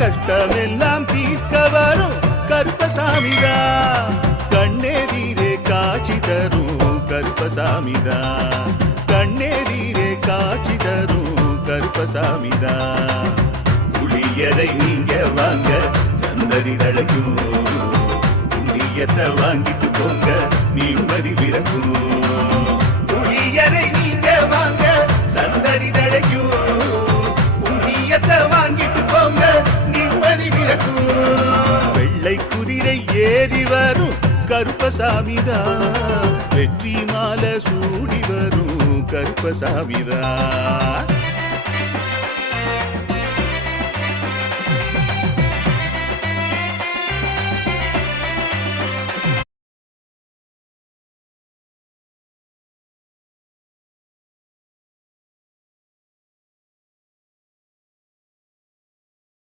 கஷ்டமெல்லாம் தீர்க்க வரும் கருப்பசாமிதான். கண்ணெதிரே காட்சி தரும் கருப்பசாமிதான். கண்ணெதிரே காட்சி தரும் கருப்பசாமிதான். புளியரை நீங்க வாங்க சந்ததி தழைக்கும். புளியத்தை வாங்கிட்டு போங்க நிம்மதி பிறக்கும். புளியரை நீங்க வாங்க சந்ததி தழைக்கும். புளியத்தை வாங்கிட்டு போங்க நிம்மதி பிறக்கும். வெள்ளை குதிரை ஏறி வரும் கருப்பசாமிதான். வெற்றி மாலை சூடி வரும் கருப்பசாமிதான்.